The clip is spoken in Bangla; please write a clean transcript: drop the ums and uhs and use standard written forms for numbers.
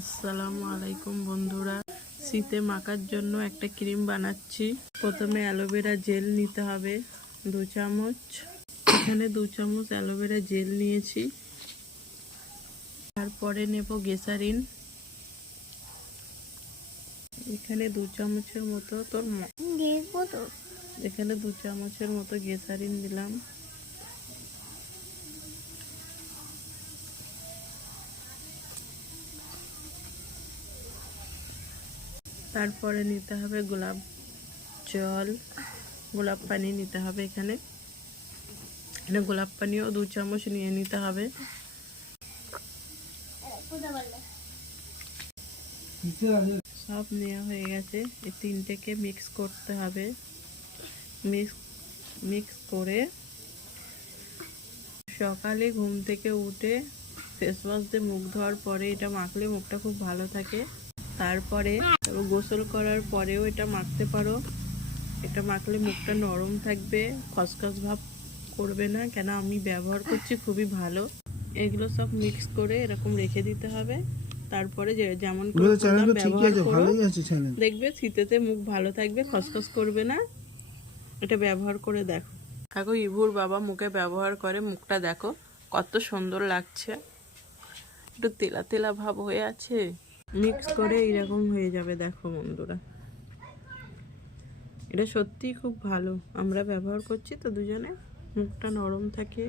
আসসালামু আলাইকুম বন্ধুরা, শীতে মাখার জন্য একটা ক্রিম বানাচ্ছি। প্রথমে অ্যালোভেরা জেল নিতে হবে 2 চামচ। এখানে 2 চামচ অ্যালোভেরা জেল নিয়েছি। তারপরে নেব গ্লিসারিন। এখানে 2 চামচের মতো এখানে 2 চামচের মতো গ্লিসারিন দিলাম। তারপরে নিতে হবে গোলাপ জল, গোলাপ পানি নিতে হবে। এখানে গোলাপ পানিও 2 চামচ নিয়ে নিতে হবে। সব নেওয়া হয়ে গেছে। এই তিনটেকে মিক্স করতে হবে। মিক্স করে সকালে ঘুম থেকে উঠে ফেস ওয়াশ দিয়ে মুখ ধোয়ার পরে এটা মাখলে মুখটা খুব ভালো থাকে। তারপরে গোসল করার পরেও এটা মাখতে পারো। এটা মাখলে মুখটা নরম থাকবে, খসখস ভাব করবে না। কেন আমি ব্যবহার করছি, খুবই ভালো। এগুলো সব মিক্স করে এরকম রেখে দিতে হবে। তারপরে যেমন করে ব্যবহার করো, দেখবে শীতেতে মুখ ভালো থাকবে, খসখস করবে না। এটা ব্যবহার করে দেখো। ইভুর বাবা মুখে ব্যবহার করে, মুখটা দেখো কত সুন্দর লাগছে। একটু তেলা তেলা ভাব হয়ে আছে, মিক্স করে এইরকম হয়ে যাবে। দেখো বন্ধুরা, এটা সত্যিই খুব ভালো। আমরা ব্যবহার করছি তো দুজনে, মুখটা নরম থাকে।